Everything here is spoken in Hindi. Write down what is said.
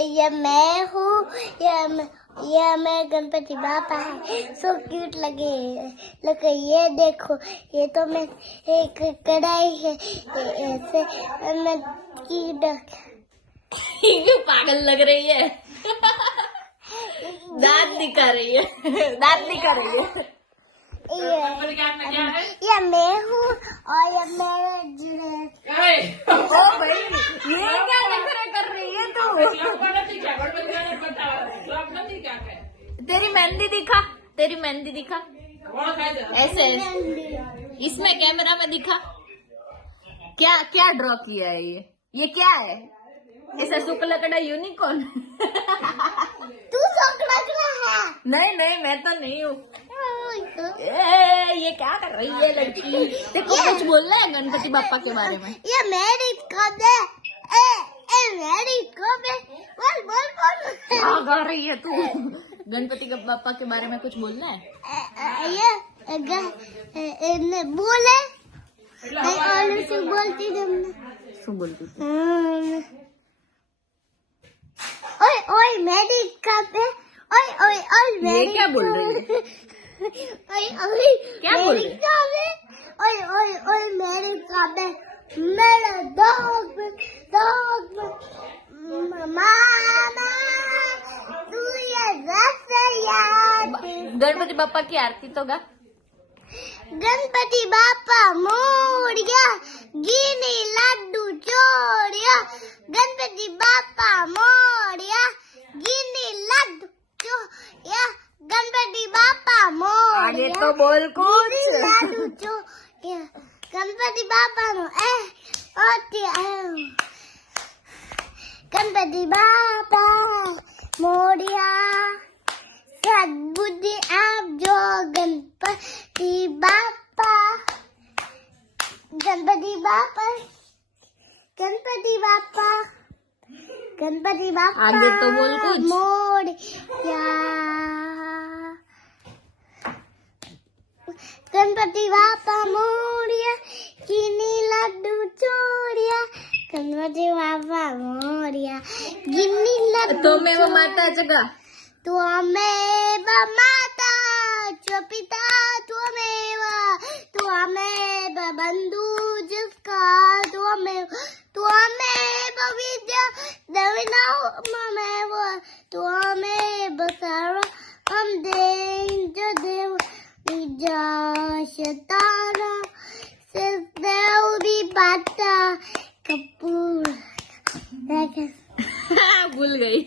ये मैं हूँ, ये मैं गणपति बापा है। सो क्यूट लगे। लोग ये देखो, ये तो मैं एक कढ़ाई है ऐसे मैं क्यों पागल लग रही है? दांत दिखा रही है, दांत दिखा रही है। ये मैं हूँ और ये मेरे जुड़े। ओ भाई, ये क्या नखरे कर रही है तू? तेरी मेहंदी दिखा, तेरी मेहंदी दिखा। ऐसे इसमें कैमरा में दिखा। क्या क्या ड्रॉ किया है ये क्या है? ऐसा शुक्ल कड़ा यूनिकॉर्न। तू सोकड़ा है? नहीं मैं तो नहीं हूँ। ये क्या कर रही है लड़की? देखो कुछ बोलना है गणपति बापा के बारे में? ये मेरी कब है? मेरी कब है? बोल क्या गा रही है तू? गणपति बापा के बारे में कुछ बोलना है? ये बोले और से बोलती बोलती ओए मेरी कब है? ओए ये क्या बोल रही है? क्या बोल रही है? ओए मेरी कब है? मेरा डॉग मामा तू ये रस याद। गणपति बापा की आरती तो गा। गणपति बापा मोरिया, गिनी लड्डू चोरिया। गणपति बापा मोरिया, गिनी लड्डू चोरिया। गणपति बापा मोरिया, आगे तो बोल कुछ। गिनी लड्डू चोरिया। गणपति बापा नो गणपति बापा मोरिया, सद्बुद्धि आप जो गणपति बापा। गणपति बापा गणपति बापा गणपति बापा आगे तो बोल कुछ। मोरिया। गणपति बापा मोरिया, गिनी लड्डू चोरिया। गणपति बापा मोरिया, गिनी लड्डू तो मैं वो माता जगह त्वमेव माता च पिता त्वमेव बंधु जिसका त्वमेव विद्या देविनाममेव त्वमेव सर्वं देव निजाशताना सिद्धि पाता कपूर। भूल गई।